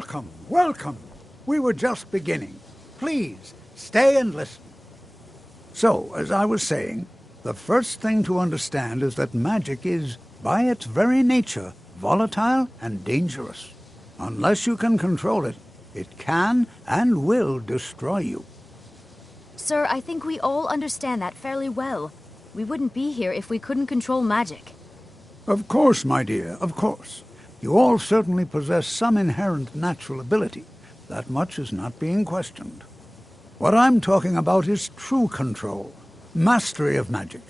Welcome, welcome. We were just beginning. Please, stay and listen. So, as I was saying, the first thing to understand is that magic is, by its very nature, volatile and dangerous. Unless you can control it, it can and will destroy you. Sir, I think we all understand that fairly well. We wouldn't be here if we couldn't control magic. Of course, my dear, of course. You all certainly possess some inherent natural ability. That much is not being questioned. What I'm talking about is true control, mastery of magic.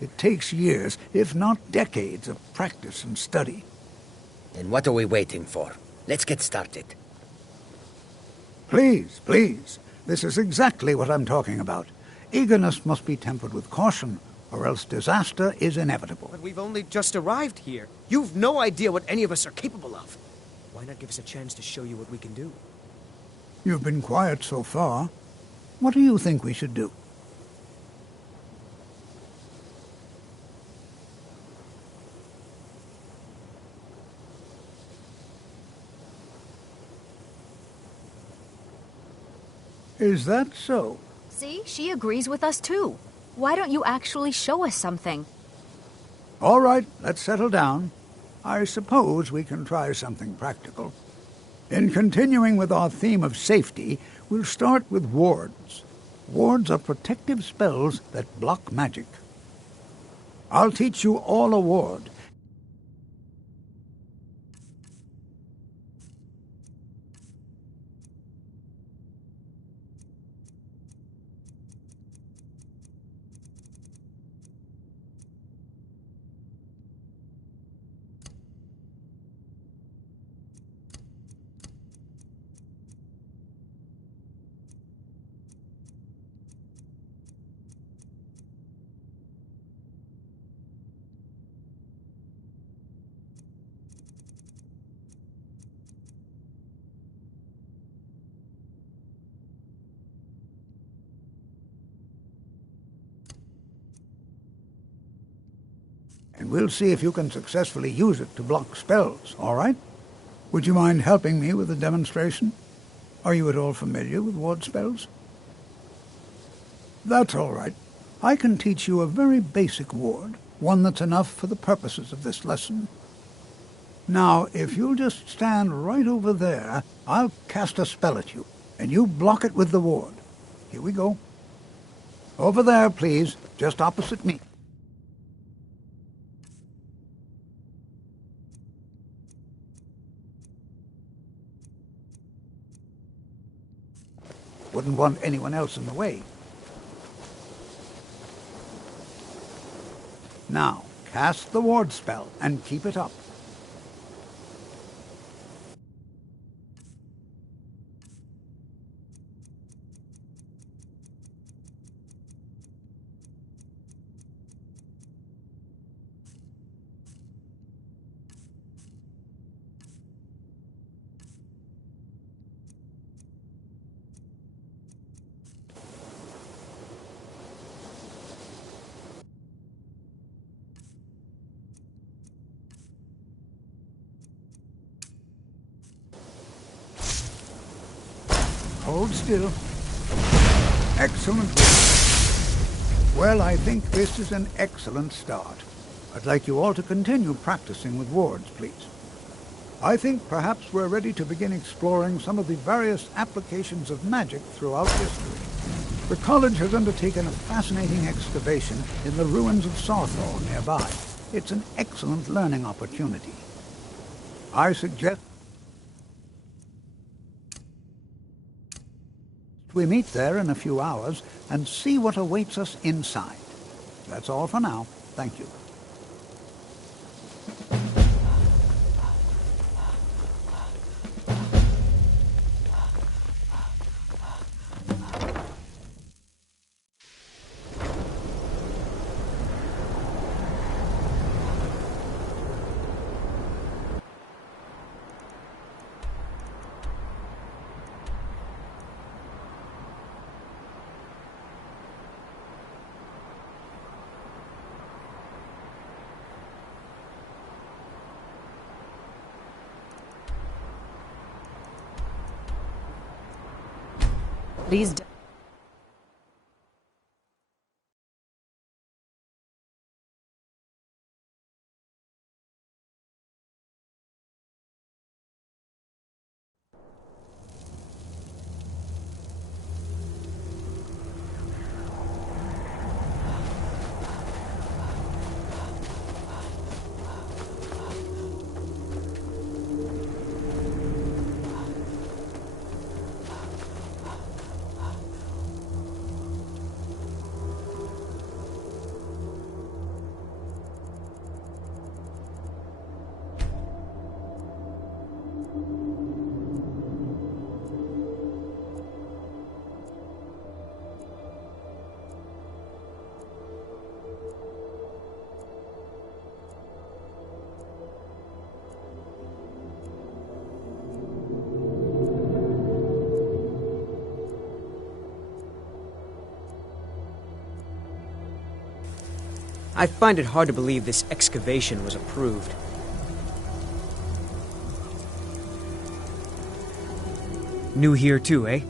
It takes years, if not decades, of practice and study. Then what are we waiting for? Let's get started. Please, please. This is exactly what I'm talking about. Eagerness must be tempered with caution, or else disaster is inevitable. But we've only just arrived here. You've no idea what any of us are capable of. Why not give us a chance to show you what we can do? You've been quiet so far. What do you think we should do? Is that so? See, she agrees with us too. Why don't you actually show us something? All right, let's settle down. I suppose we can try something practical. In continuing with our theme of safety, we'll start with wards. Wards are protective spells that block magic. I'll teach you all a ward. And we'll see if you can successfully use it to block spells, all right? Would you mind helping me with the demonstration? Are you at all familiar with ward spells? That's all right. I can teach you a very basic ward, one that's enough for the purposes of this lesson. Now, if you'll just stand right over there, I'll cast a spell at you, and you block it with the ward. Here we go. Over there, please, just opposite me. Wouldn't want anyone else in the way. Now, cast the ward spell and keep it up. Hold still. Excellent work. Well, I think this is an excellent start. I'd like you all to continue practicing with wards, please. I think perhaps we're ready to begin exploring some of the various applications of magic throughout history. The college has undertaken a fascinating excavation in the ruins of Sawthorn nearby. It's an excellent learning opportunity. I suggest we meet there in a few hours and see what awaits us inside. That's all for now. Thank you. Please I find it hard to believe this excavation was approved. New here too, eh?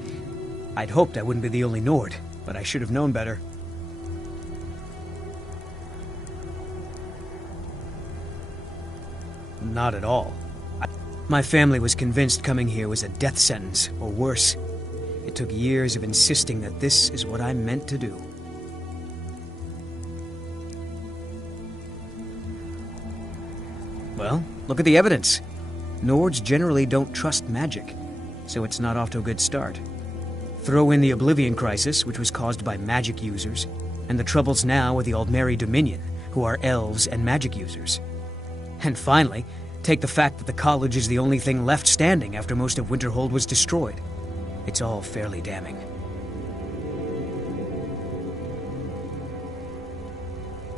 I'd hoped I wouldn't be the only Nord, but I should have known better. Not at all. My family was convinced coming here was a death sentence, or worse. It took years of insisting that this is what I meant to do. Well, look at the evidence. Nords generally don't trust magic, so it's not off to a good start. Throw in the Oblivion Crisis, which was caused by magic users, and the troubles now with the Aldmeri Dominion, who are elves and magic users. And finally, take the fact that the college is the only thing left standing after most of Winterhold was destroyed. It's all fairly damning.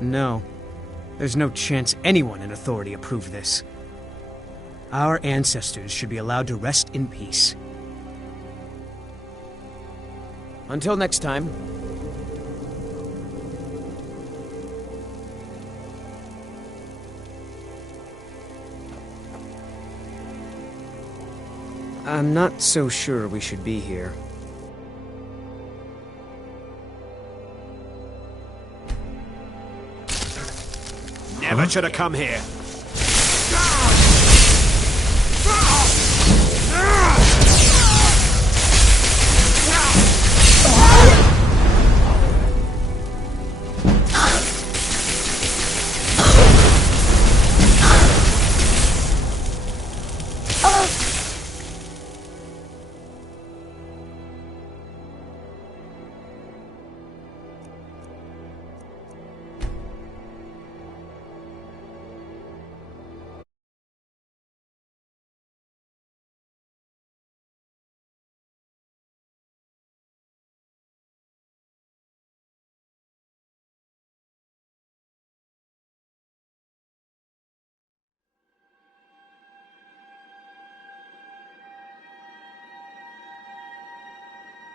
No. There's no chance anyone in authority approved this. Our ancestors should be allowed to rest in peace. Until next time. I'm not so sure we should be here. Never should have come here.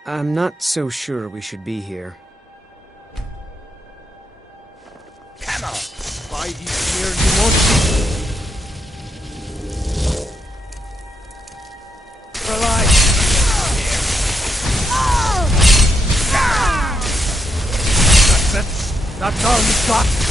I'm not so sure we should be here. Come on. By these here you won't rely. That's it. That's all you've got.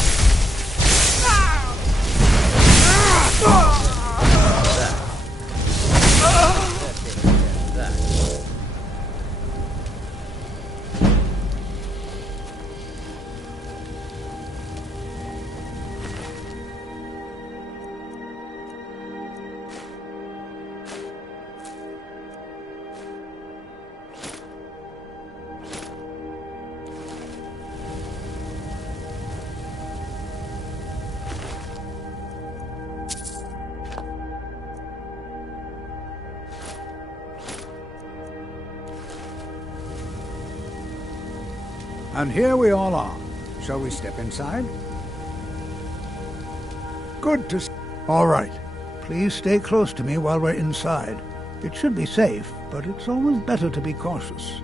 And here we all are. Shall we step inside? Good to see. All right. Please stay close to me while we're inside. It should be safe, but it's always better to be cautious.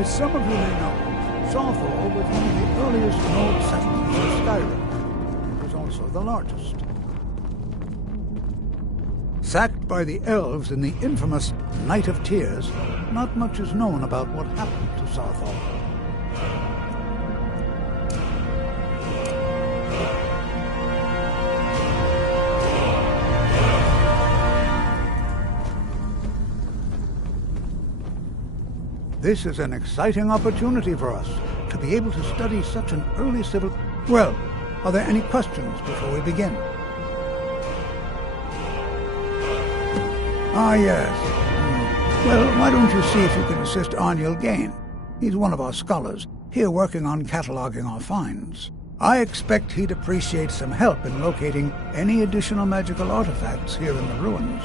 As some of you may know, Sawthall was one of the earliest Nord settlements of Skyrim. It was also the largest. Sacked by the elves in the infamous Night of Tears, not much is known about what happened to Sawthall. This is an exciting opportunity for us to be able to study such an early civil... Well, are there any questions before we begin? Ah, yes. Well, why don't you see if you can assist Arniel Gain? He's one of our scholars, here working on cataloging our finds. I expect he'd appreciate some help in locating any additional magical artifacts here in the ruins.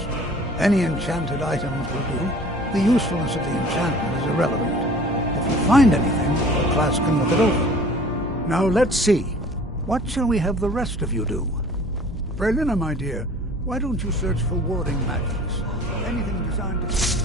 Any enchanted items will do. The usefulness of the enchantment is irrelevant. If you find anything, the class can look it over. Now let's see. What shall we have the rest of you do? Braylina, my dear, why don't you search for warding magics? Anything designed to...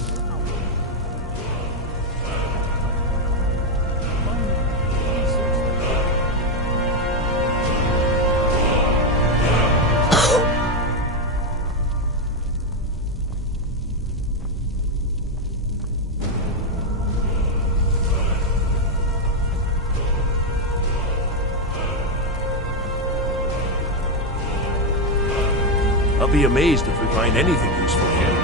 I'll be amazed if we find anything useful here.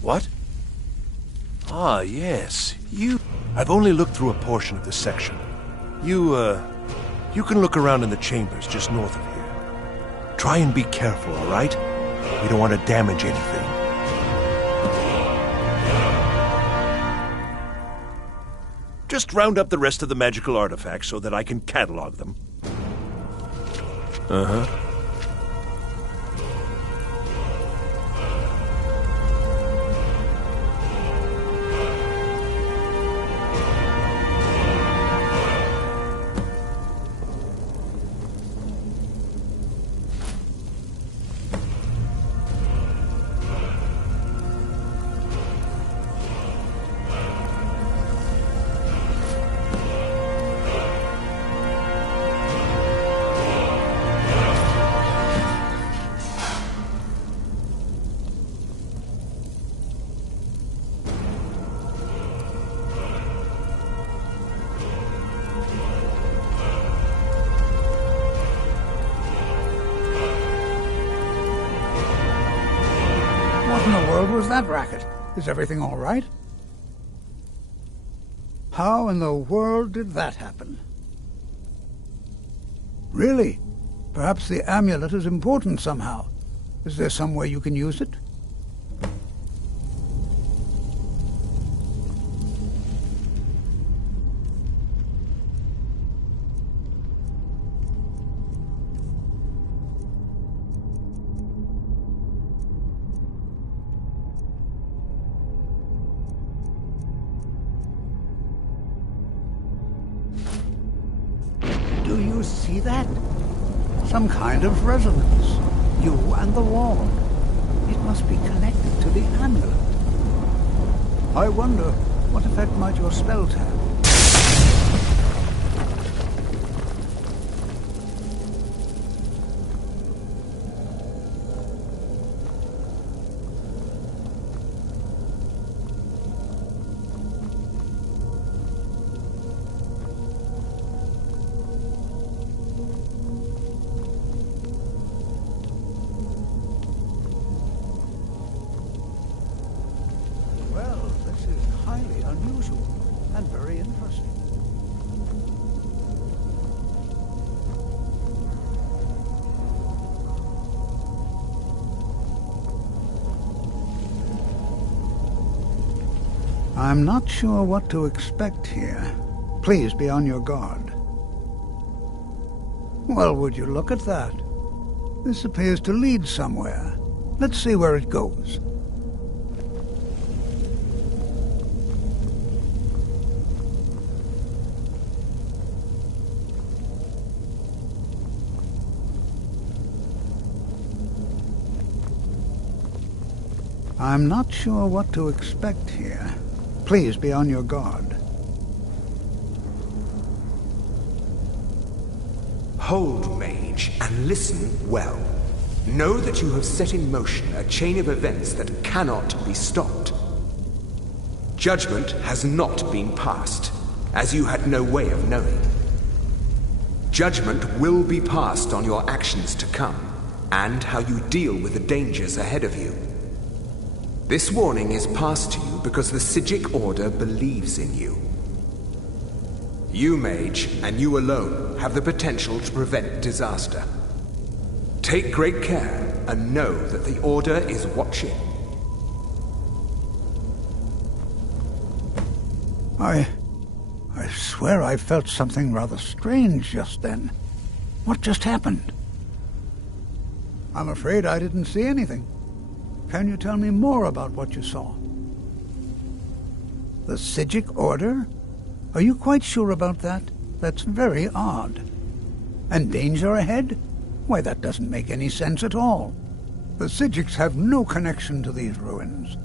What? Ah, yes. I've only looked through a portion of this section. You can look around in the chambers just north of here. Try and be careful, all right? We don't want to damage anything. Just round up the rest of the magical artifacts so that I can catalog them. Uh-huh. What in the world was that racket? Is everything all right? How in the world did that happen? Really? Perhaps the amulet is important somehow. Is there some way you can use it? Do you see that? Some kind of resonance. You and the wall. It must be connected to the amulet. I wonder, what effect might your spells have? Highly unusual and very interesting. I'm not sure what to expect here. Please be on your guard. Well, would you look at that? This appears to lead somewhere. Let's see where it goes. I'm not sure what to expect here. Please be on your guard. Hold, mage, and listen well. Know that you have set in motion a chain of events that cannot be stopped. Judgment has not been passed, as you had no way of knowing. Judgment will be passed on your actions to come, and how you deal with the dangers ahead of you. This warning is passed to you because the Psijic Order believes in you. You, mage, and you alone, have the potential to prevent disaster. Take great care, and know that the Order is watching. I swear I felt something rather strange just then. What just happened? I'm afraid I didn't see anything. Can you tell me more about what you saw? The Psijic Order? Are you quite sure about that? That's very odd. And danger ahead? Why, that doesn't make any sense at all. The Psijics have no connection to these ruins,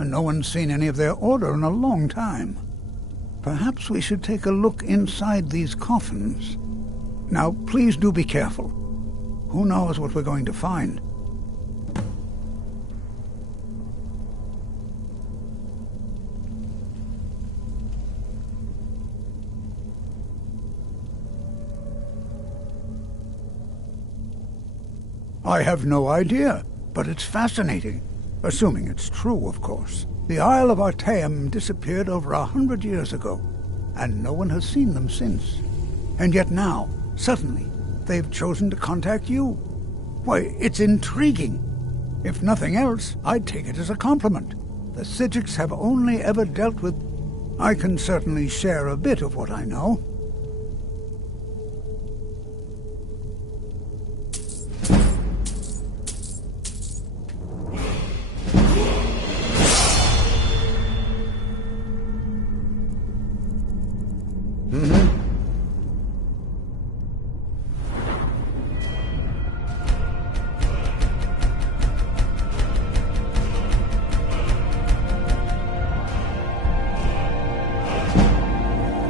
and no one's seen any of their order in a long time. Perhaps we should take a look inside these coffins. Now, please do be careful. Who knows what we're going to find? I have no idea, but it's fascinating. Assuming it's true, of course. The Isle of Artaeum disappeared over 100 years ago, and no one has seen them since. And yet now, suddenly, they've chosen to contact you. Why, it's intriguing. If nothing else, I'd take it as a compliment. The Psijics have only ever dealt with... I can certainly share a bit of what I know.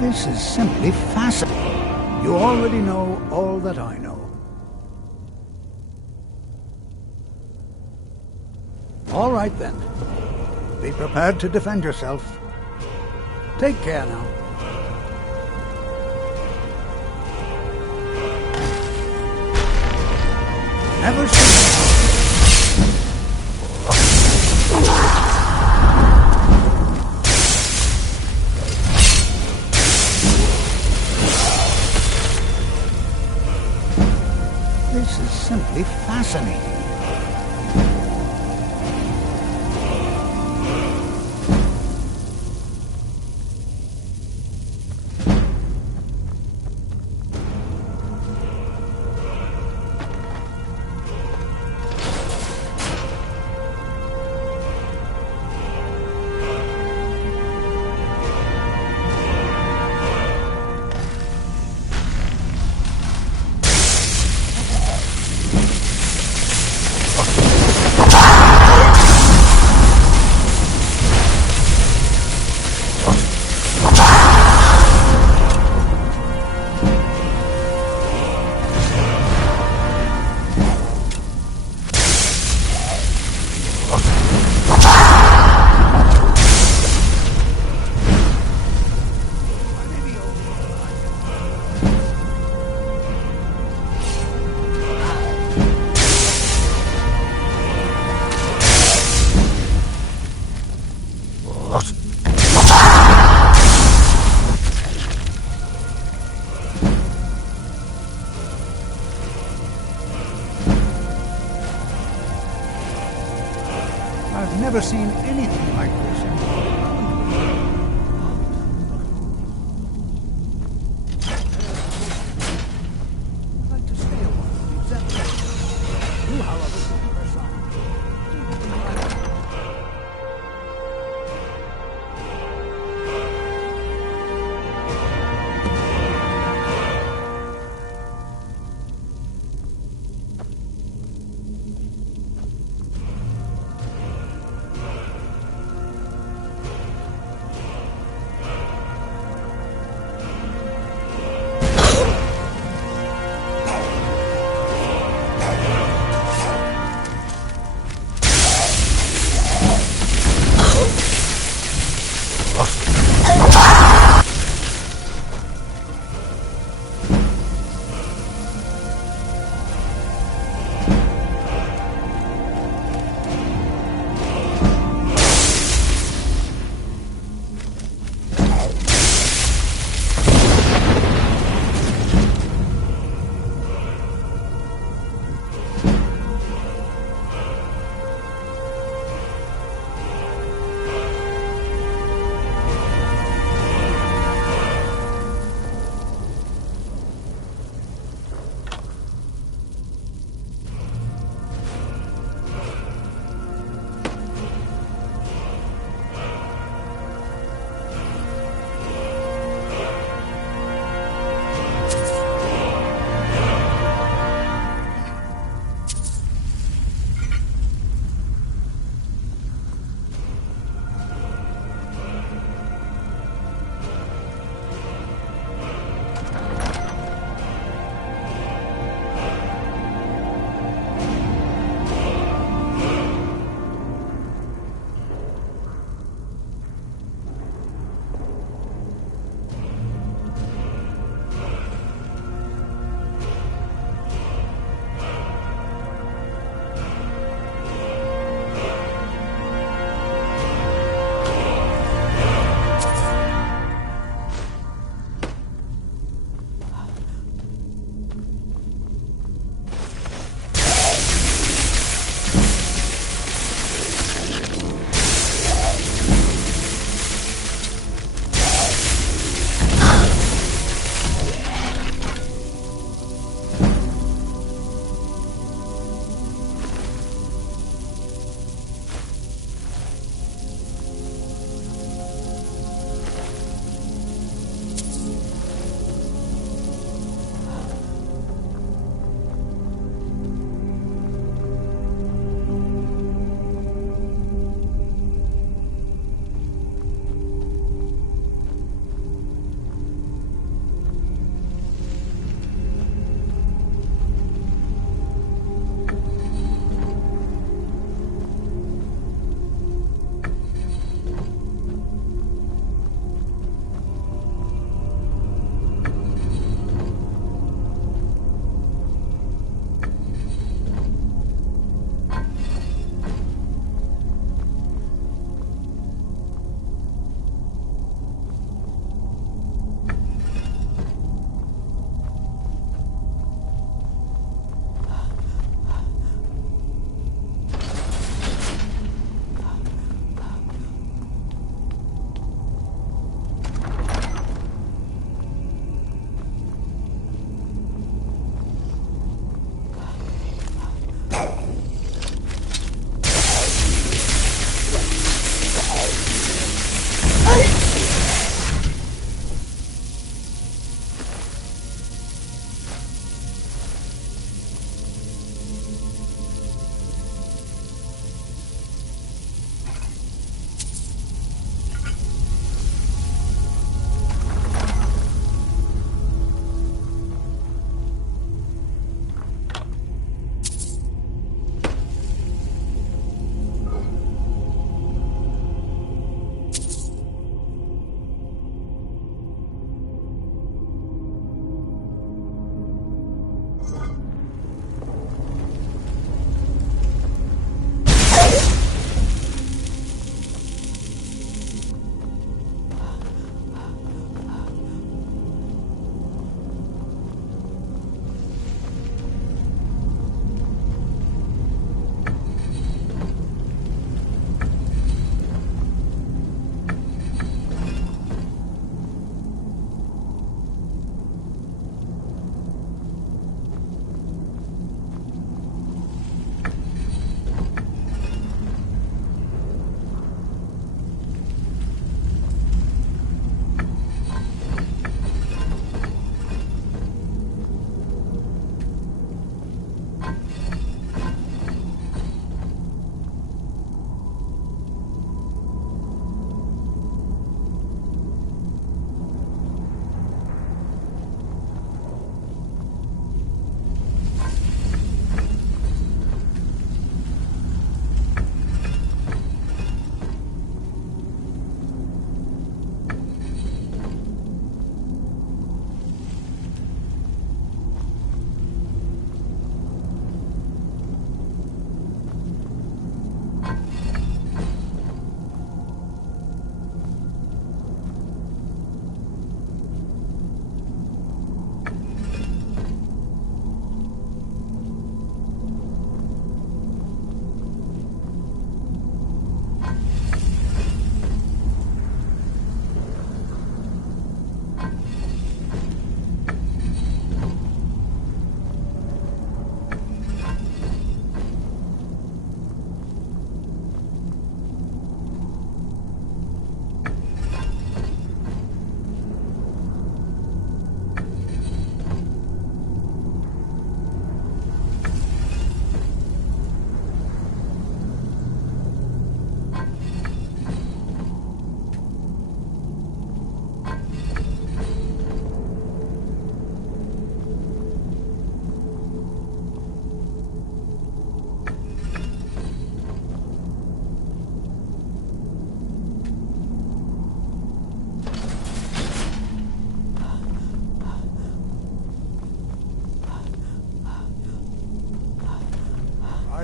This is simply fascinating. You already know all that I know. All right, then. Be prepared to defend yourself. Take care now. Never seen... This is simply fascinating. I've never seen anything like this in I'd like to stay a while. Exactly. You, however, should press on.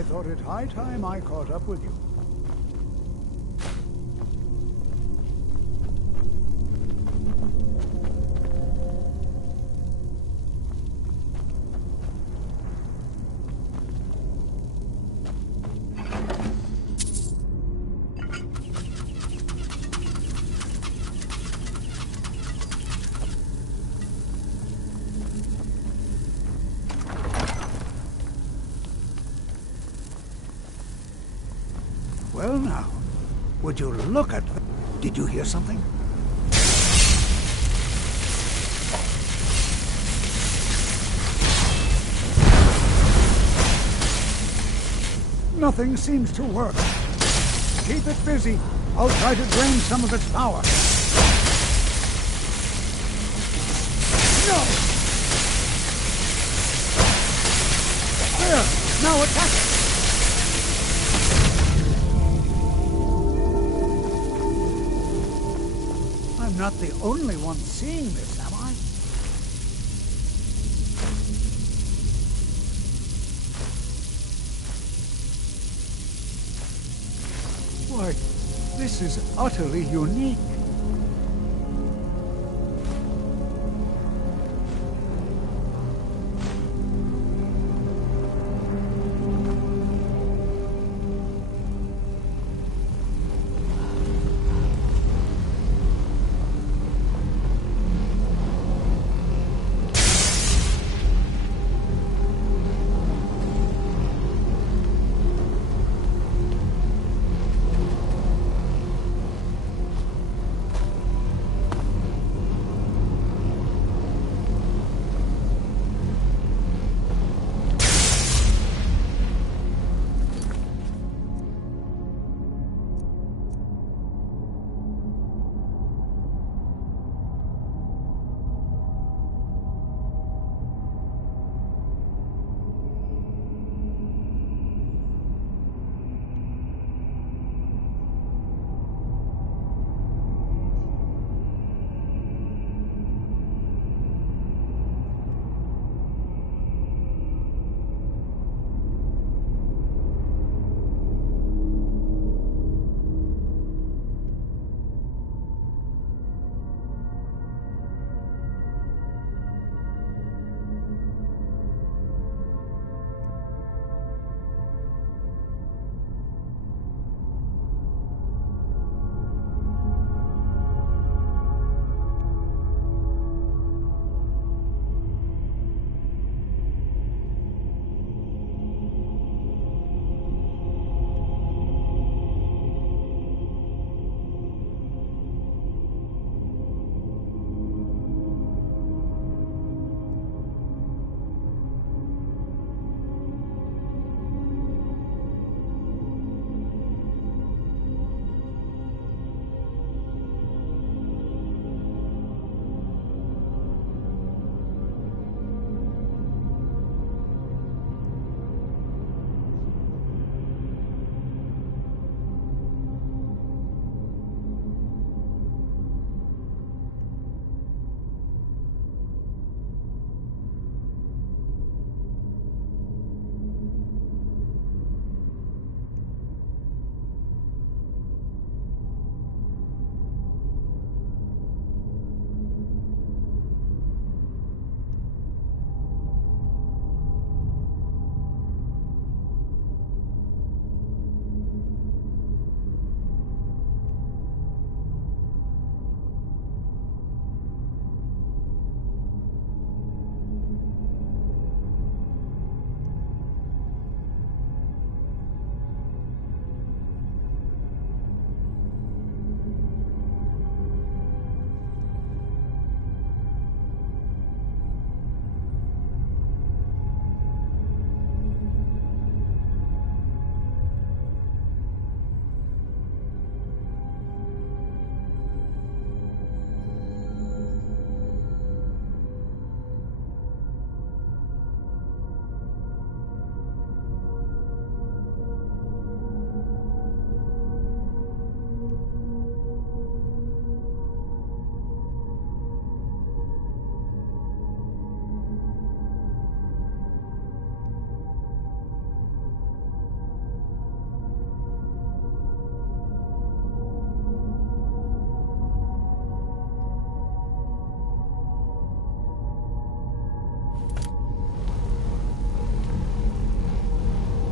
thought it high time I caught up with you. Well now, would you look at that? Did you hear something? Nothing seems to work. Keep it busy. I'll try to drain some of its power. No! There! Now attack it! I'm not the only one seeing this, am I? Why, this is utterly unique.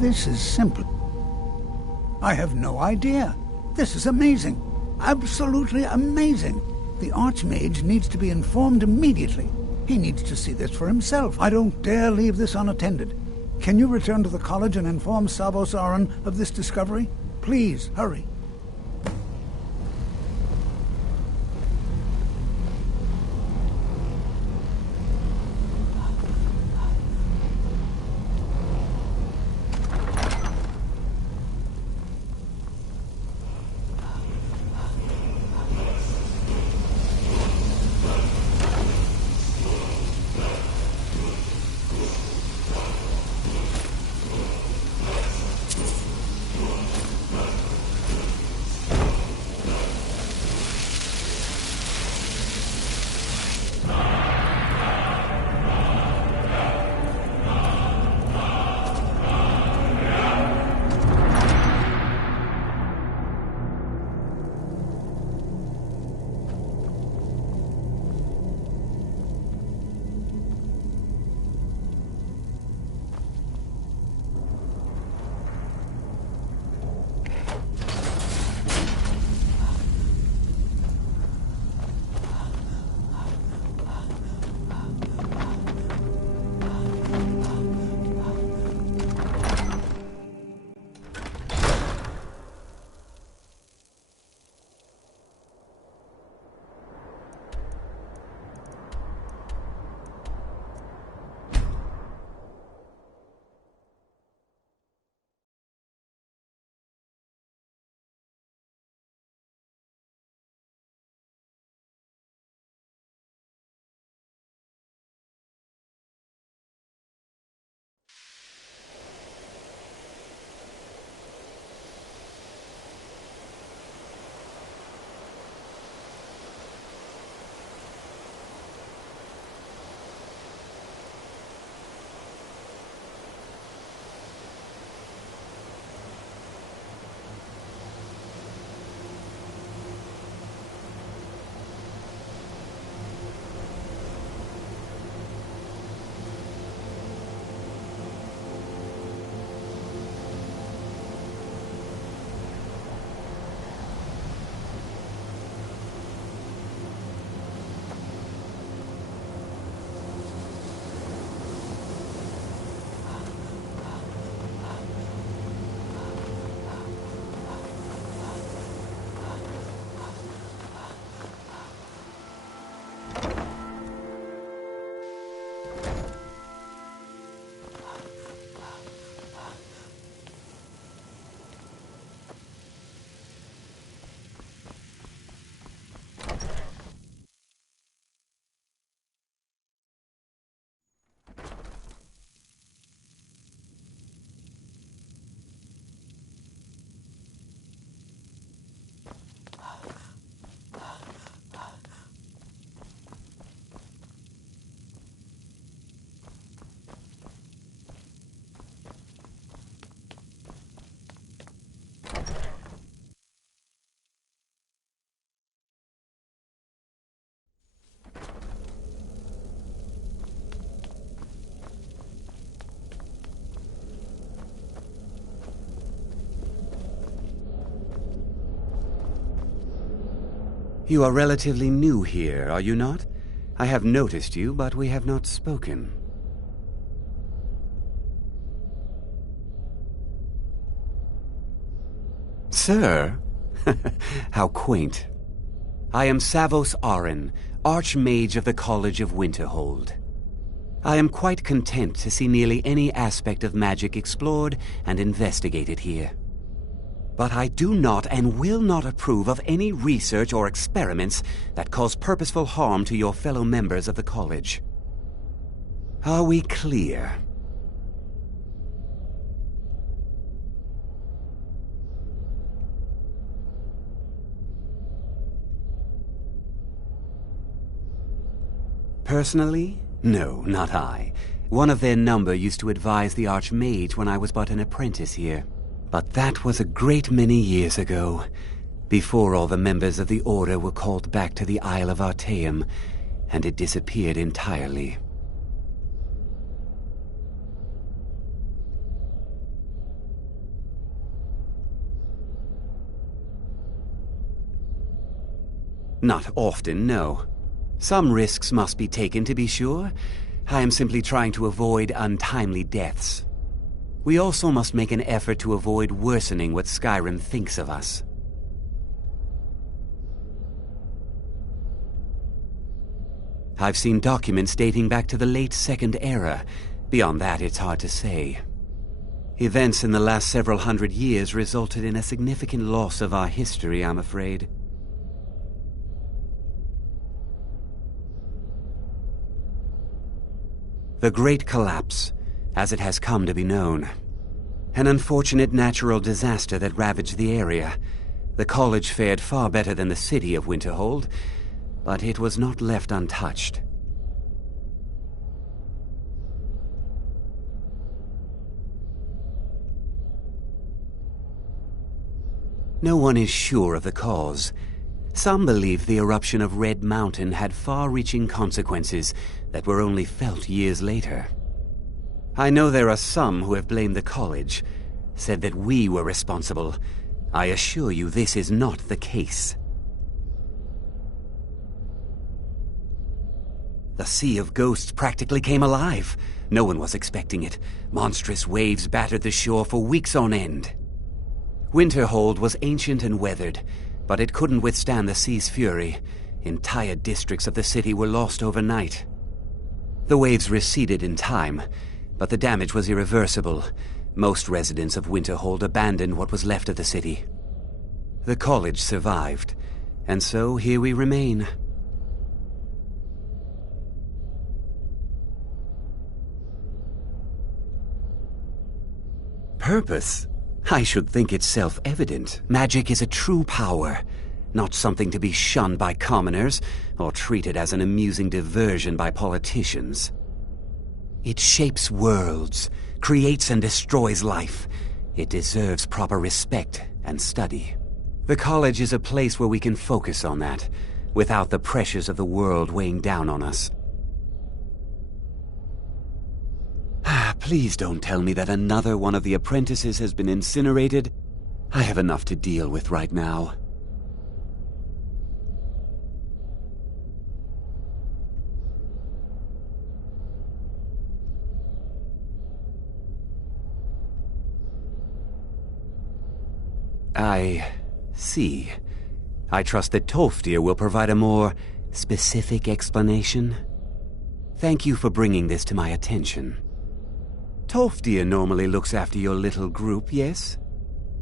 This is simple. I have no idea. This is amazing. Absolutely amazing. The Archmage needs to be informed immediately. He needs to see this for himself. I don't dare leave this unattended. Can you return to the college and inform Savos Aran of this discovery? Please, hurry. You are relatively new here, are you not? I have noticed you, but we have not spoken. Sir? How quaint. I am Savos Aran, Archmage of the College of Winterhold. I am quite content to see nearly any aspect of magic explored and investigated here. But I do not and will not approve of any research or experiments that cause purposeful harm to your fellow members of the college. Are we clear? Personally? No, not I. One of their number used to advise the Archmage when I was but an apprentice here. But that was a great many years ago, before all the members of the Order were called back to the Isle of Artaeum, and it disappeared entirely. Not often, no. Some risks must be taken, to be sure. I am simply trying to avoid untimely deaths. We also must make an effort to avoid worsening what Skyrim thinks of us. I've seen documents dating back to the late Second Era. Beyond that, it's hard to say. Events in the last several hundred years resulted in a significant loss of our history, I'm afraid. The Great Collapse, as it has come to be known. An unfortunate natural disaster that ravaged the area. The college fared far better than the city of Winterhold, but it was not left untouched. No one is sure of the cause. Some believe the eruption of Red Mountain had far-reaching consequences that were only felt years later. I know there are some who have blamed the college, said that we were responsible. I assure you this is not the case. The Sea of Ghosts practically came alive. No one was expecting it. Monstrous waves battered the shore for weeks on end. Winterhold was ancient and weathered, but it couldn't withstand the sea's fury. Entire districts of the city were lost overnight. The waves receded in time, but the damage was irreversible. Most residents of Winterhold abandoned what was left of the city. The college survived, and so here we remain. Purpose? I should think it's self-evident. Magic is a true power, not something to be shunned by commoners or treated as an amusing diversion by politicians. It shapes worlds, creates and destroys life. It deserves proper respect and study. The college is a place where we can focus on that, without the pressures of the world weighing down on us. Please don't tell me that another one of the apprentices has been incinerated. I have enough to deal with right now. I see. I trust that Tolfdir will provide a more specific explanation. Thank you for bringing this to my attention. Tolfdir normally looks after your little group, yes?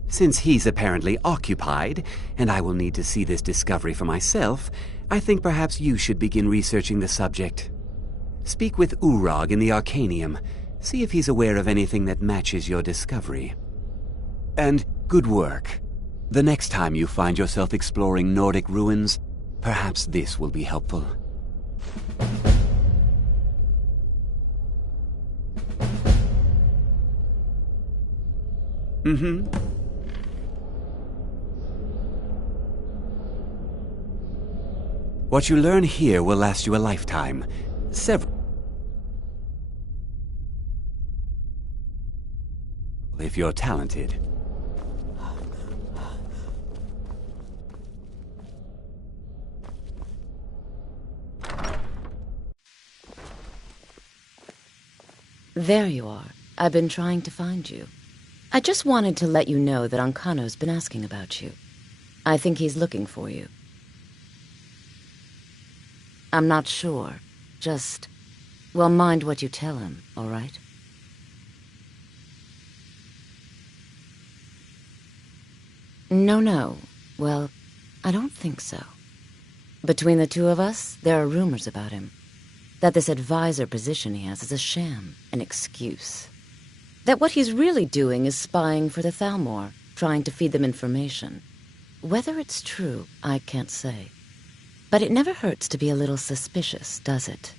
Since he's apparently occupied, and I will need to see this discovery for myself, I think perhaps you should begin researching the subject. Speak with Urag in the Arcanium. See if he's aware of anything that matches your discovery. And good work. The next time you find yourself exploring Nordic ruins, perhaps this will be helpful. What you learn here will last you a lifetime. If you're talented. There you are. I've been trying to find you. I just wanted to let you know that Ancano's been asking about you. I think he's looking for you. I'm not sure. Just, well, mind what you tell him, all right? No. Well, I don't think so. Between the two of us, there are rumors about him. That this advisor position he has is a sham, an excuse. That what he's really doing is spying for the Thalmor, trying to feed them information. Whether it's true, I can't say. But it never hurts to be a little suspicious, does it?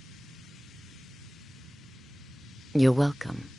You're welcome.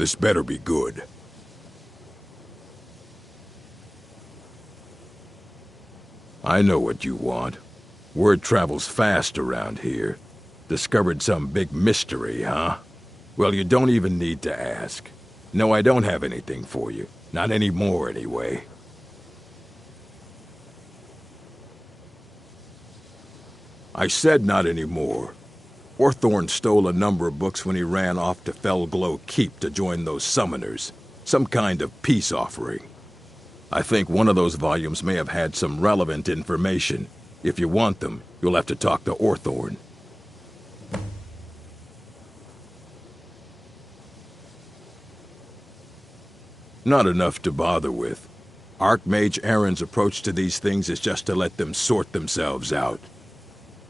This better be good. I know what you want. Word travels fast around here. Discovered some big mystery, huh? Well, you don't even need to ask. No, I don't have anything for you. Not anymore, anyway. I said not anymore. Orthorn stole a number of books when he ran off to Felglow Keep to join those summoners. Some kind of peace offering. I think one of those volumes may have had some relevant information. If you want them, you'll have to talk to Orthorn. Not enough to bother with. Archmage Aaron's approach to these things is just to let them sort themselves out.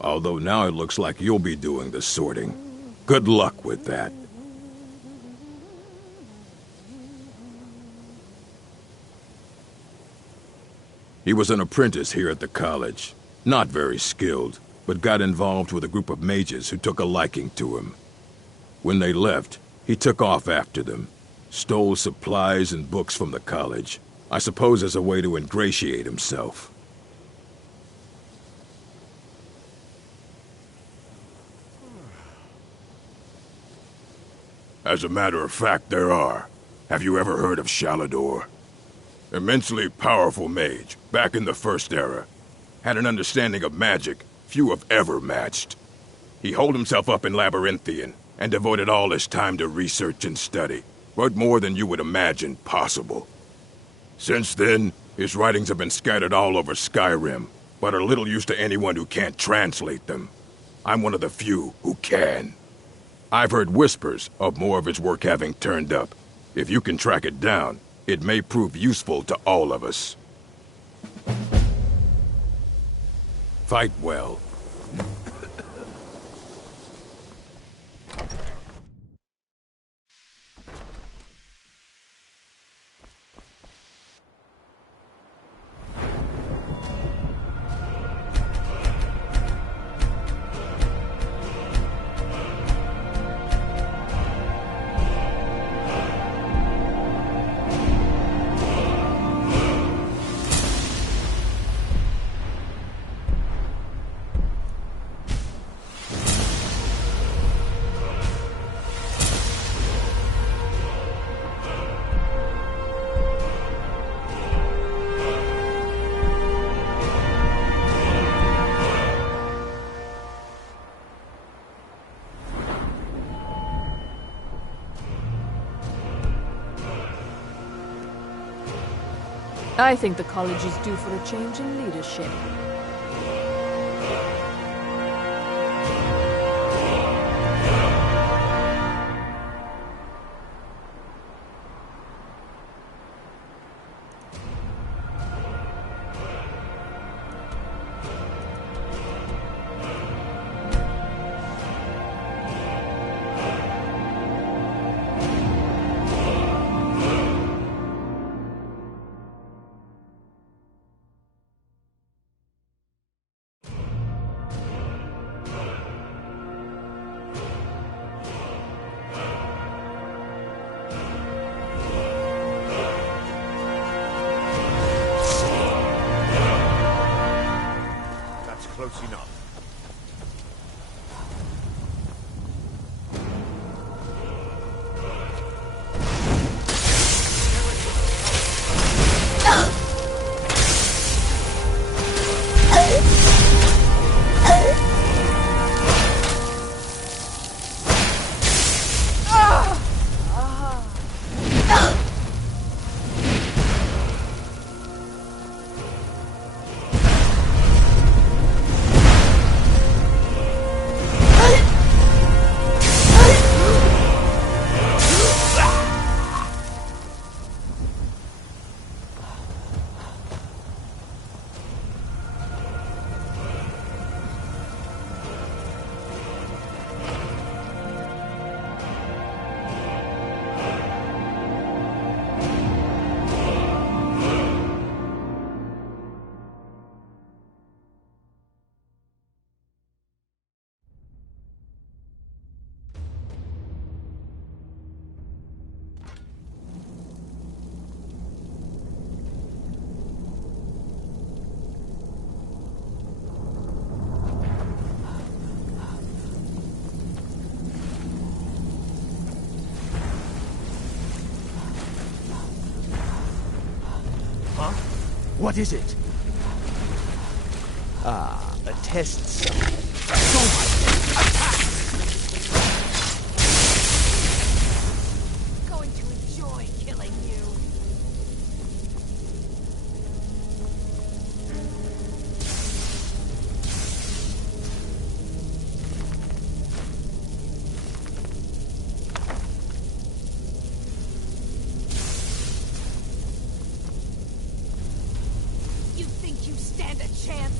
Although now it looks like you'll be doing the sorting. Good luck with that. He was an apprentice here at the college. Not very skilled, but got involved with a group of mages who took a liking to him. When they left, he took off after them. Stole supplies and books from the college. I suppose as a way to ingratiate himself. As a matter of fact, there are. Have you ever heard of Shalador? Immensely powerful mage, back in the First Era. Had an understanding of magic few have ever matched. He holed himself up in Labyrinthian, and devoted all his time to research and study. But more than you would imagine possible. Since then, his writings have been scattered all over Skyrim, but are little use to anyone who can't translate them. I'm one of the few who can. I've heard whispers of more of his work having turned up. If you can track it down, it may prove useful to all of us. Fight well. I think the college is due for a change in leadership. Close enough. What is it? Ah, a test cell. Going to enjoy killing you. You think you stand a chance?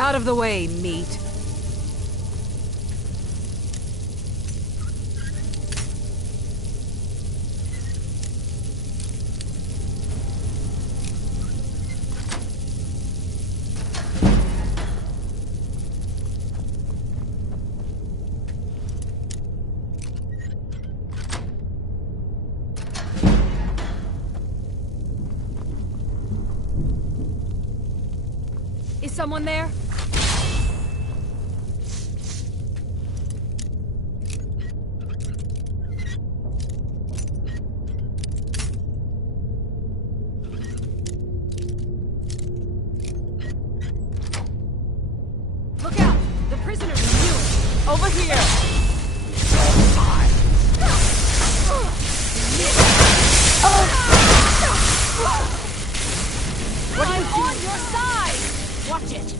Out of the way, meat. Is someone there? Look out! The prisoner's new! Over here! I'm on your side! Watch it!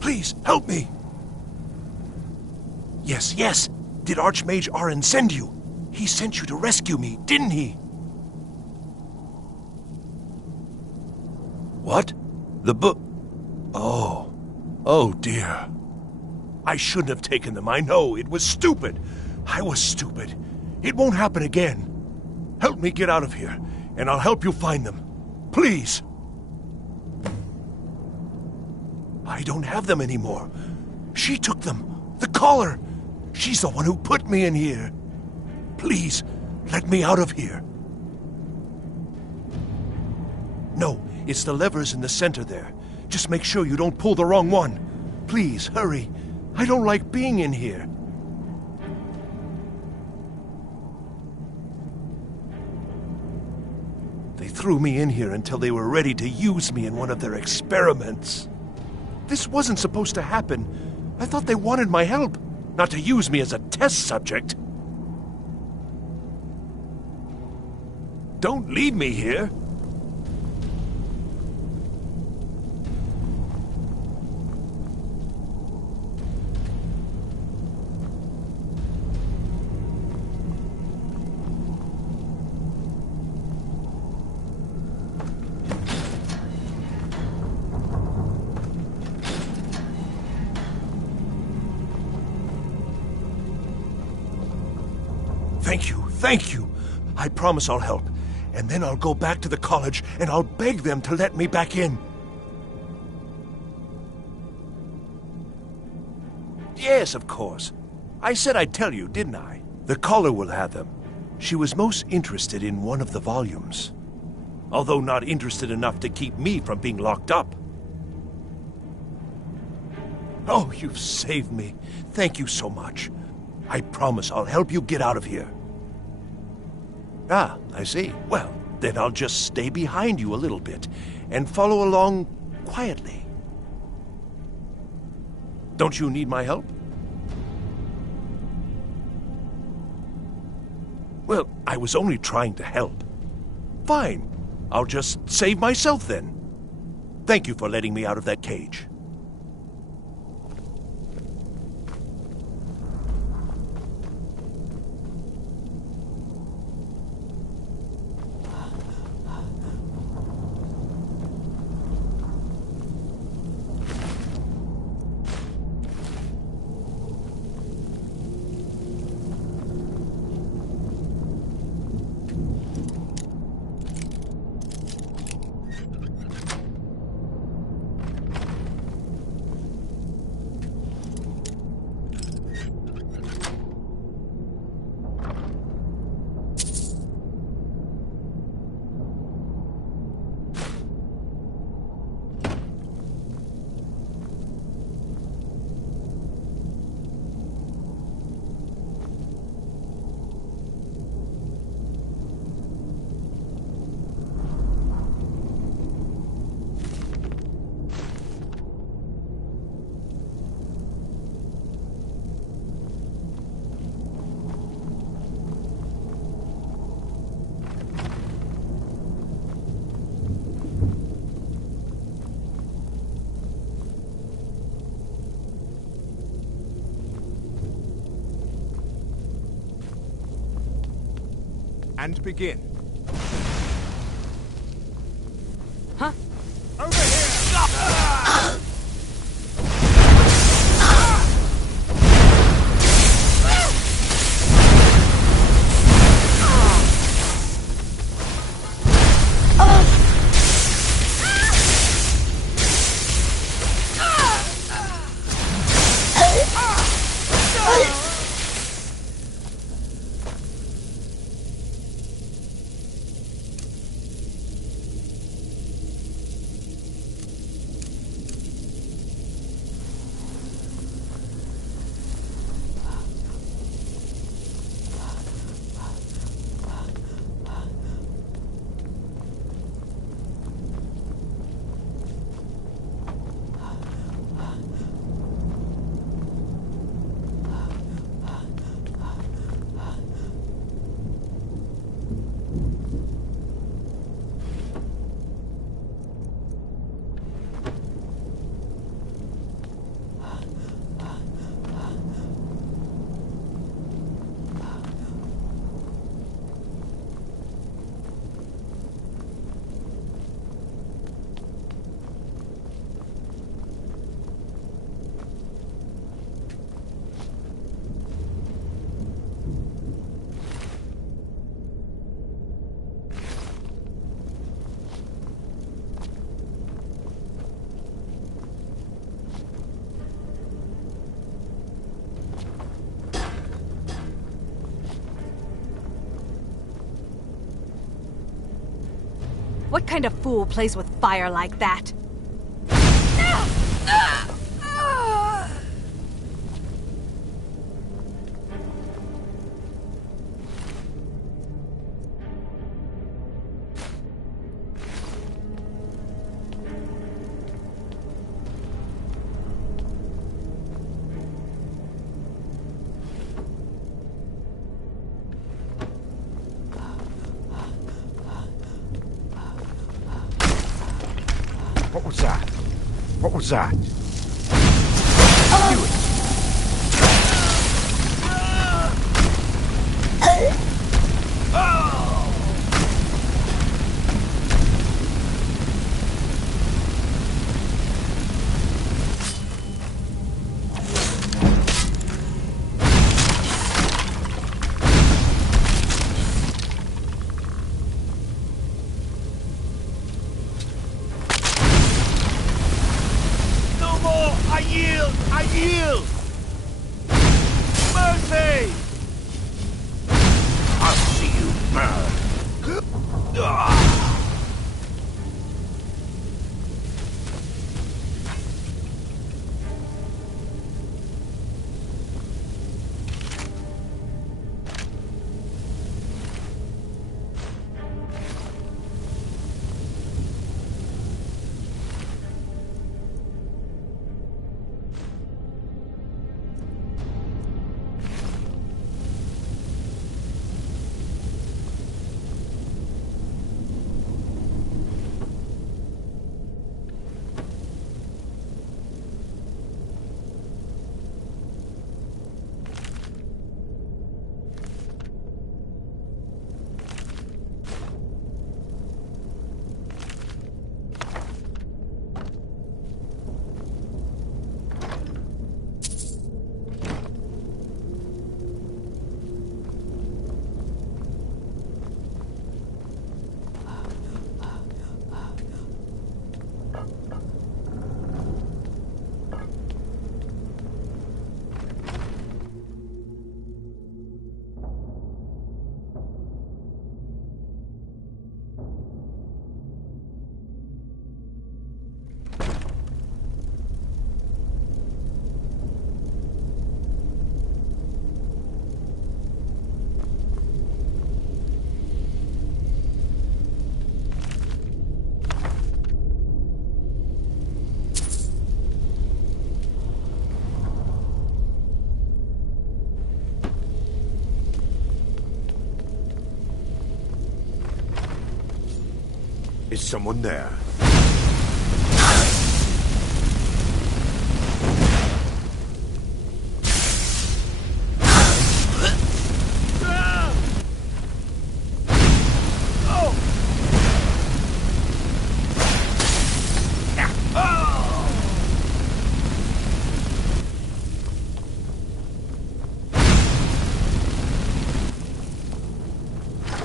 Please, help me! Yes. Did Archmage Arin send you? He sent you to rescue me, didn't he? What? The book? Oh dear. I shouldn't have taken them, I know. It was stupid. I was stupid. It won't happen again. Help me get out of here, and I'll help you find them. Please! I don't have them anymore. She took them. The collar. She's the one who put me in here. Please, let me out of here. No, It's the levers in the center there. Just make sure you don't pull the wrong one. Please, hurry. I don't like being in here. They threw me in here until they were ready to use me in one of their experiments. This wasn't supposed to happen. I thought they wanted my help, not to use me as a test subject. Don't leave me here. Thank you. I promise I'll help. And then I'll go back to the college and I'll beg them to let me back in. Yes, of course. I said I'd tell you, didn't I? The caller will have them. She was most interested in one of the volumes. Although not interested enough to keep me from being locked up. Oh, you've saved me. Thank you so much. I promise I'll help you get out of here. Ah, I see. Well, then I'll just stay behind you a little bit and follow along quietly. Don't you need my help? Well, I was only trying to help. Fine. I'll just save myself then. Thank you for letting me out of that cage. And begin. Huh? Over here! What kind of fool plays with fire like that? What was that? What was that? Do it. I yield! I yield! Mercy! I'll see you burn. Is someone there?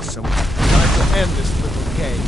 Someone time to end this little game.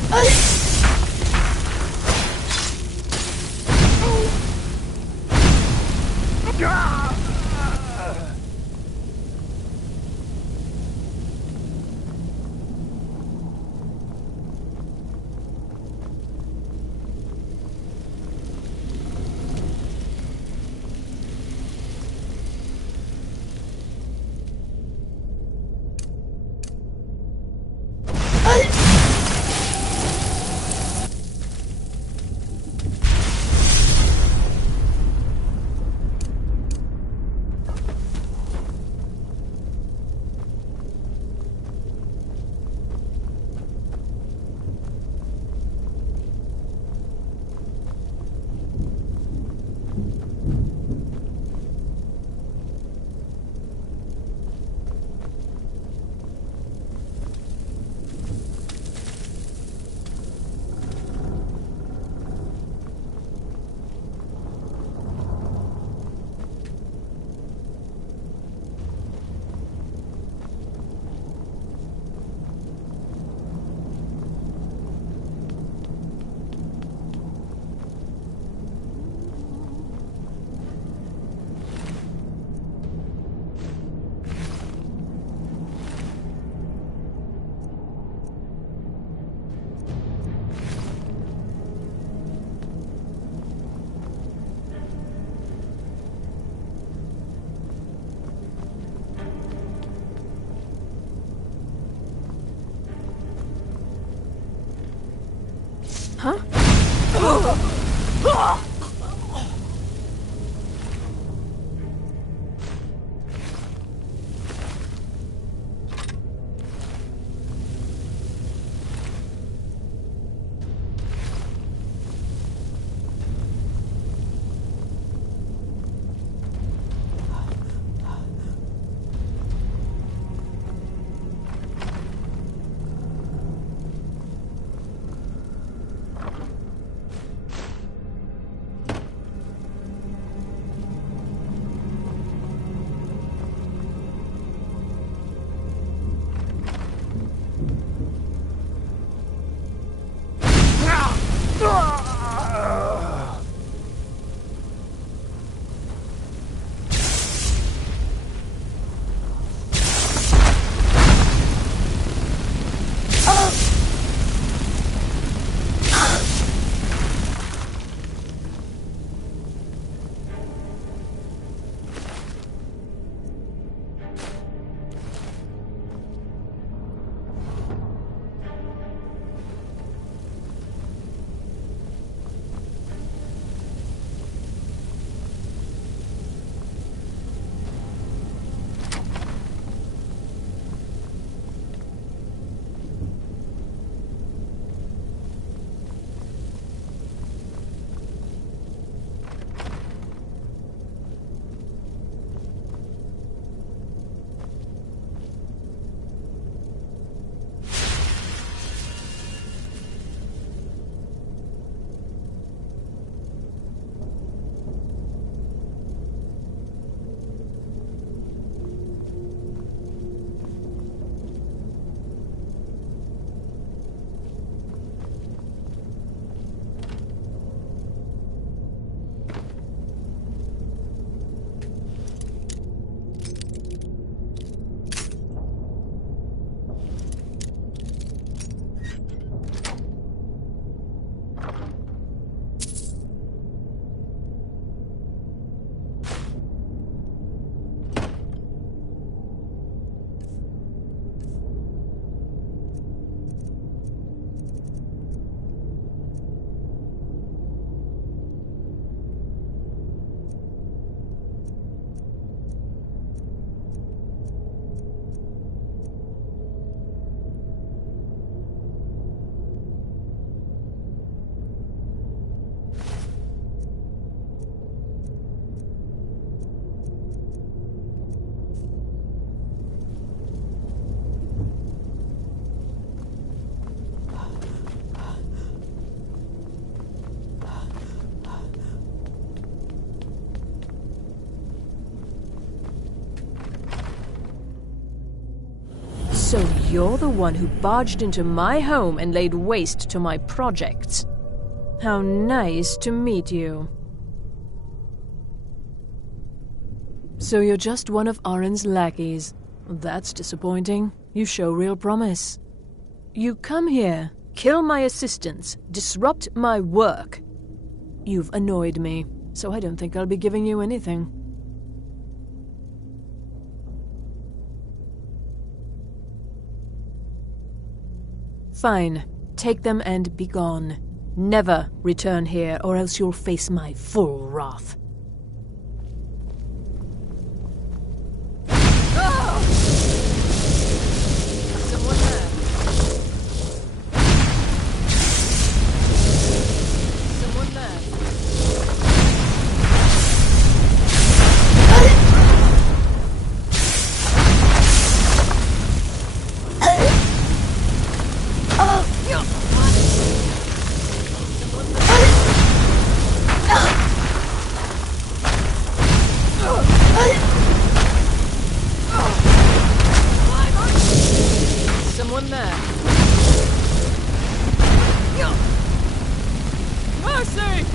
So you're the one who barged into my home and laid waste to my projects. How nice to meet you. So you're just one of Arin's lackeys. That's disappointing. You show real promise. You come here, kill my assistants, disrupt my work. You've annoyed me, so I don't think I'll be giving you anything. Fine. Take them and be gone. Never return here, or else you'll face my full wrath. Someone there. Someone there. Someone there. Mercy!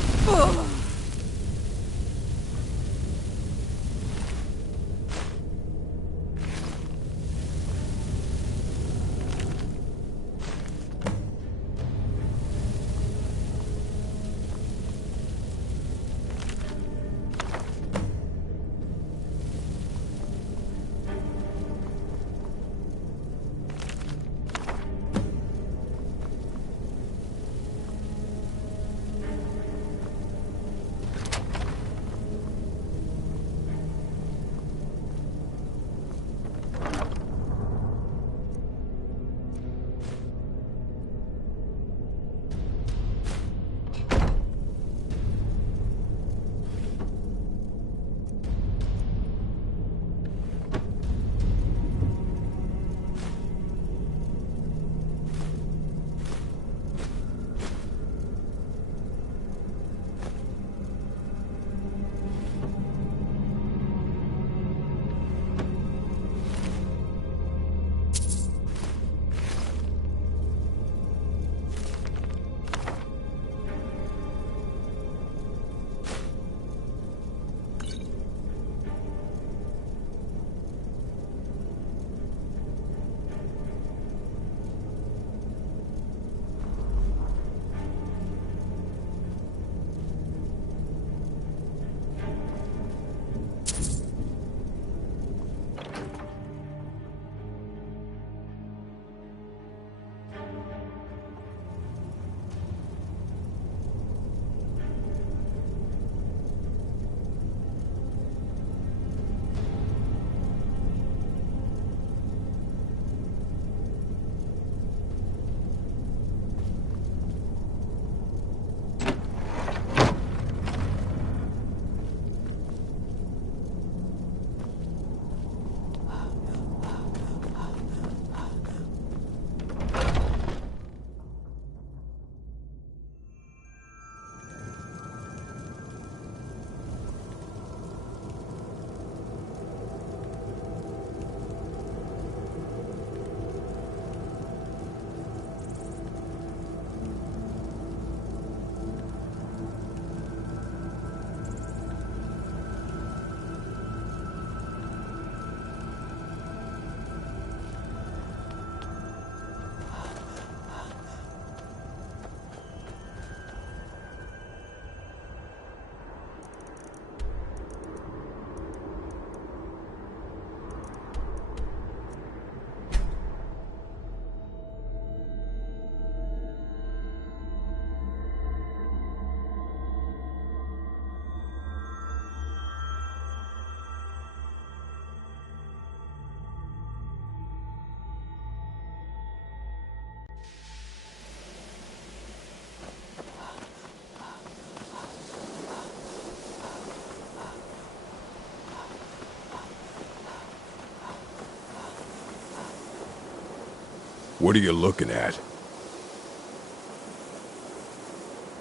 What are you looking at?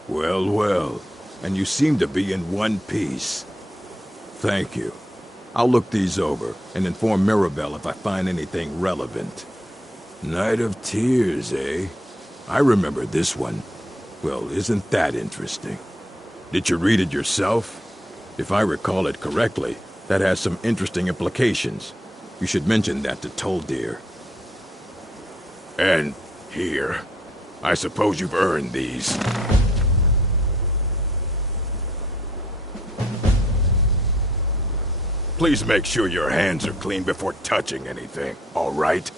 Well, well. And you seem to be in one piece. Thank you. I'll look these over and inform Mirabelle if I find anything relevant. Night of Tears, eh? I remember this one. Well, isn't that interesting? Did you read it yourself? If I recall it correctly, that has some interesting implications. You should mention that to Toldir. And here. I suppose you've earned these. Please make sure your hands are clean before touching anything, all right?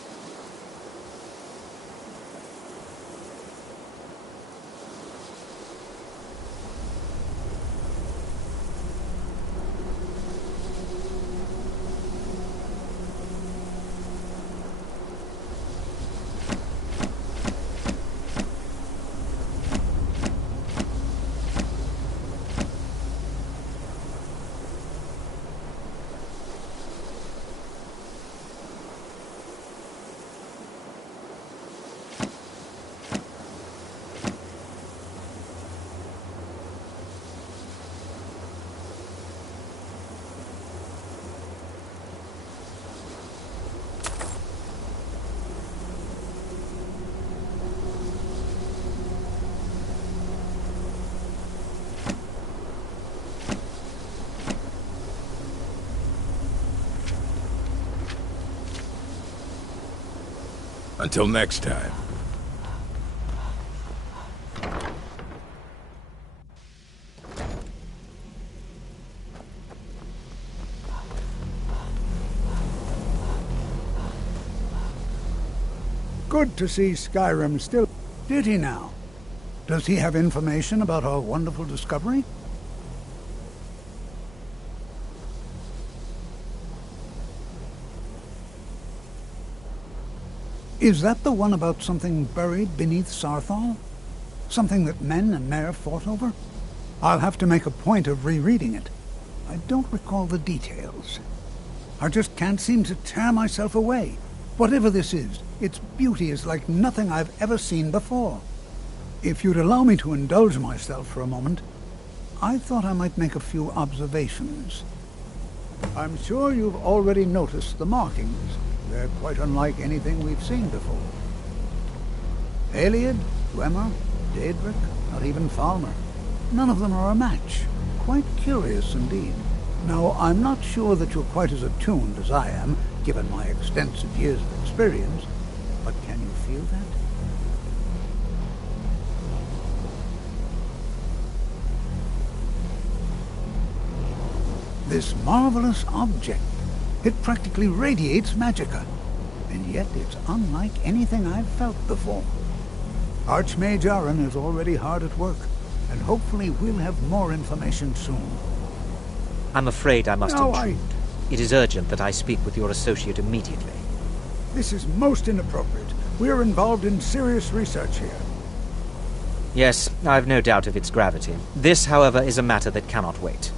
Until next time. Good to see Skyrim still. Did he now? Does he have information about our wonderful discovery? Is that the one about something buried beneath Sarthal? Something that men and Mare fought over? I'll have to make a point of rereading it. I don't recall the details. I just can't seem to tear myself away. Whatever this is, its beauty is like nothing I've ever seen before. If you'd allow me to indulge myself for a moment, I thought I might make a few observations. I'm sure you've already noticed the markings. They're quite unlike anything we've seen before. Aliad, Dwemer, Daedric, not even Falmer. None of them are a match. Quite curious indeed. Now, I'm not sure that you're quite as attuned as I am, given my extensive years of experience, but can you feel that? This marvelous object. It practically radiates magicka, and yet it's unlike anything I've felt before. Archmage Aaron is already hard at work, and hopefully we'll have more information soon. I'm afraid I must intrude. It is urgent that I speak with your associate immediately. This is most inappropriate. We're involved in serious research here. Yes, I've no doubt of its gravity. This, however, is a matter that cannot wait.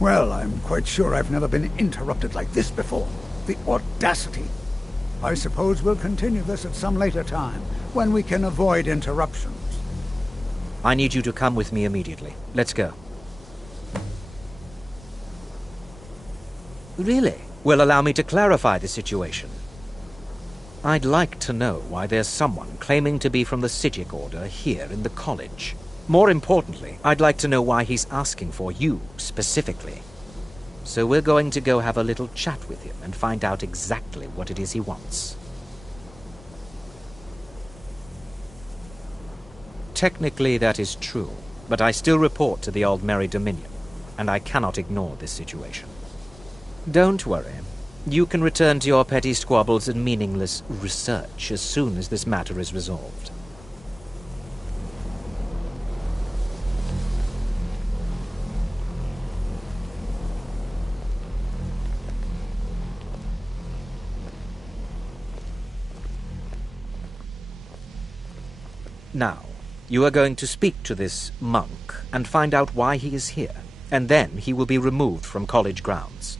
Well, I'm quite sure I've never been interrupted like this before. The audacity. I suppose we'll continue this at some later time, when we can avoid interruptions. I need you to come with me immediately. Let's go. Really? Well, allow me to clarify the situation. I'd like to know why there's someone claiming to be from the Psijic Order here in the college. More importantly, I'd like to know why he's asking for you, specifically. So we're going to go have a little chat with him and find out exactly what it is he wants. Technically, that is true, but I still report to the Aldmeri Dominion, and I cannot ignore this situation. Don't worry. You can return to your petty squabbles and meaningless research as soon as this matter is resolved. Now, you are going to speak to this monk and find out why he is here, and then he will be removed from college grounds.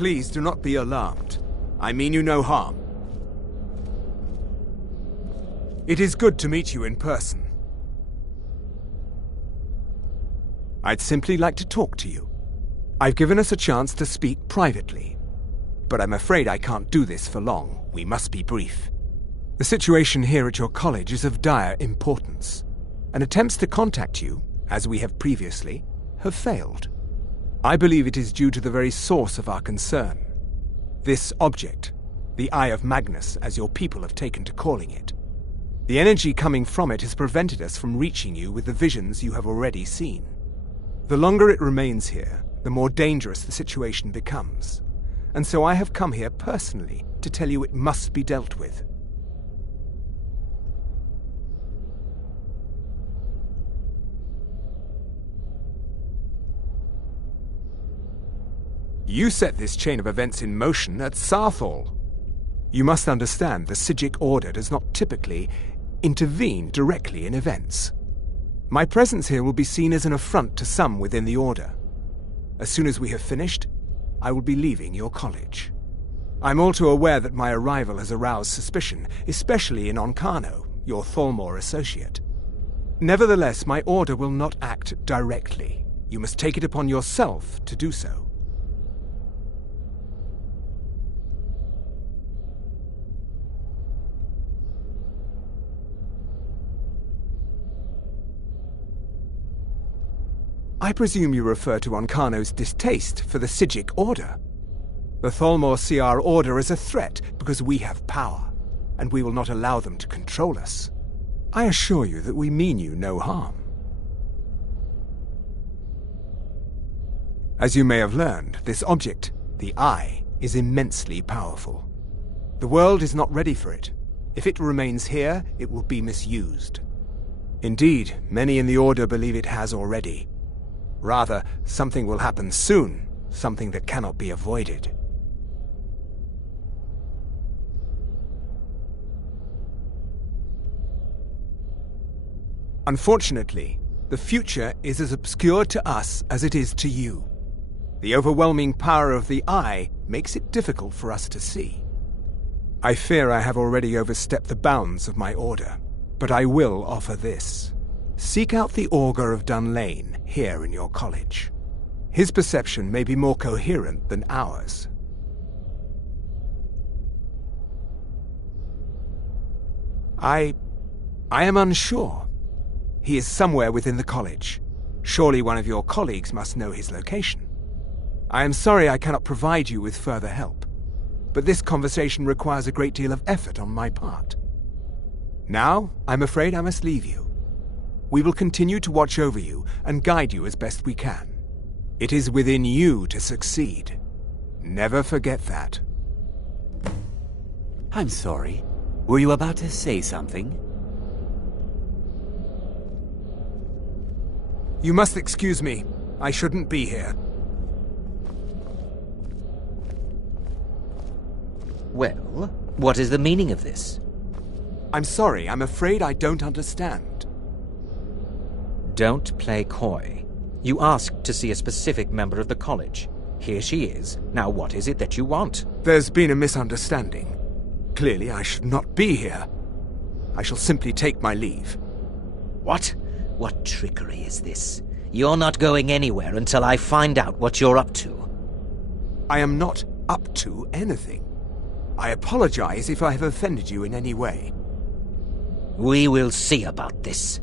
Please do not be alarmed. I mean you no harm. It is good to meet you in person. I'd simply like to talk to you. I've given us a chance to speak privately. But I'm afraid I can't do this for long. We must be brief. The situation here at your college is of dire importance, and attempts to contact you, as we have previously, have failed. I believe it is due to the very source of our concern. This object, the Eye of Magnus, as your people have taken to calling it. The energy coming from it has prevented us from reaching you with the visions you have already seen. The longer it remains here, the more dangerous the situation becomes. And so I have come here personally to tell you it must be dealt with. You set this chain of events in motion at Sarthal. You must understand the Psijic Order does not typically intervene directly in events. My presence here will be seen as an affront to some within the Order. As soon as we have finished, I will be leaving your college. I'm all too aware that my arrival has aroused suspicion, especially in Onkano, your Thalmor associate. Nevertheless, my order will not act directly. You must take it upon yourself to do so. I presume you refer to Onkano's distaste for the Psijic Order. The Thalmor see our order as a threat because we have power, and we will not allow them to control us. I assure you that we mean you no harm. As you may have learned, this object, the Eye, is immensely powerful. The world is not ready for it. If it remains here, it will be misused. Indeed, many in the Order believe it has already. Rather, something will happen soon, something that cannot be avoided. Unfortunately, the future is as obscure to us as it is to you. The overwhelming power of the Eye makes it difficult for us to see. I fear I have already overstepped the bounds of my order, but I will offer this. Seek out the Augur of Dunlane here in your college. His perception may be more coherent than ours. I am unsure. He is somewhere within the college. Surely one of your colleagues must know his location. I am sorry I cannot provide you with further help, but this conversation requires a great deal of effort on my part. Now, I'm afraid I must leave you. We will continue to watch over you and guide you as best we can. It is within you to succeed. Never forget that. I'm sorry. Were you about to say something? You must excuse me. I shouldn't be here. Well, what is the meaning of this? I'm sorry. I'm afraid I don't understand. Don't play coy. You asked to see a specific member of the college. Here she is. Now what is it that you want? There's been a misunderstanding. Clearly I should not be here. I shall simply take my leave. What? What trickery is this? You're not going anywhere until I find out what you're up to. I am not up to anything. I apologize if I have offended you in any way. We will see about this.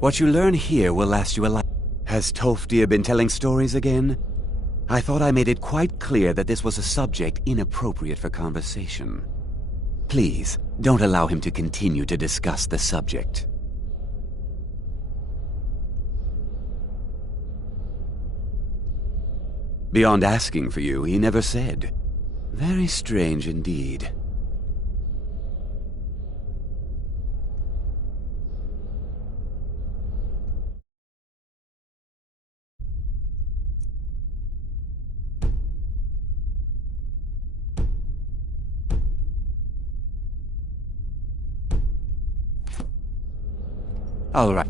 What you learn here will last you a life. Has Tolfdir been telling stories again? I thought I made it quite clear that this was a subject inappropriate for conversation. Please, don't allow him to continue to discuss the subject. Beyond asking for you, he never said. Very strange indeed. All right.